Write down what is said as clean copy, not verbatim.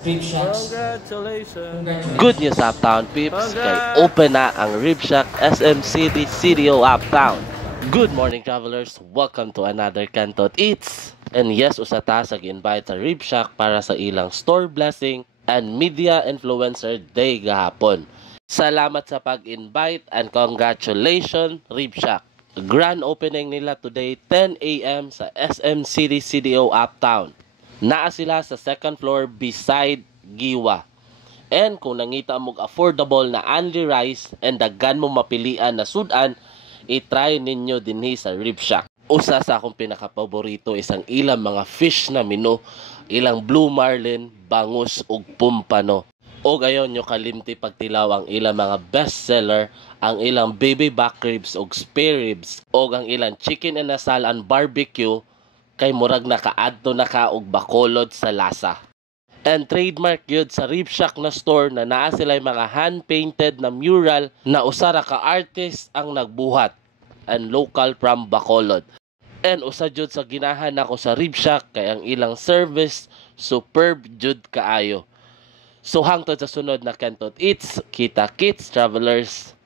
Rib Shacks. Congratulations! Good news Uptown peeps, kay open na ang Rib Shack SM City CDO Uptown. Good morning travelers, welcome to another Cantot Eats. And yes, usata sa invite sa Rib Shack para sa ilang store blessing and media influencer day gahapon. Salamat sa pag-invite and congratulations Rib Shack. Grand opening nila today 10 AM sa SM City CDO Uptown. Naa sila sa second floor beside Giwa. And kung nangita mo affordable na only rice and daghan mo mapilian na sudan, i-try ninyo dinhi sa Rib Shack. Usa sa akong pinakapaborito isang ilang mga fish na menu, ilang blue marlin, bangus ug pumpano. O gayon nyo kalimti pagtilaw ang ilang mga best seller, ang ilang baby back ribs ug spare ribs, o ang ilang chicken and asal and barbecue, kay murag nakaadto na ka og bakolod sa lasa. And trademark yun sa Rib Shack na store na naa sila mga hand-painted na mural na usara ka artist ang nagbuhat and local from Bacolod. And usa jud sa ginahan ako sa Rib Shack kay ang ilang service superb jud kaayo. So hangtod sa sunod na Cantot Eats, kita kits travelers.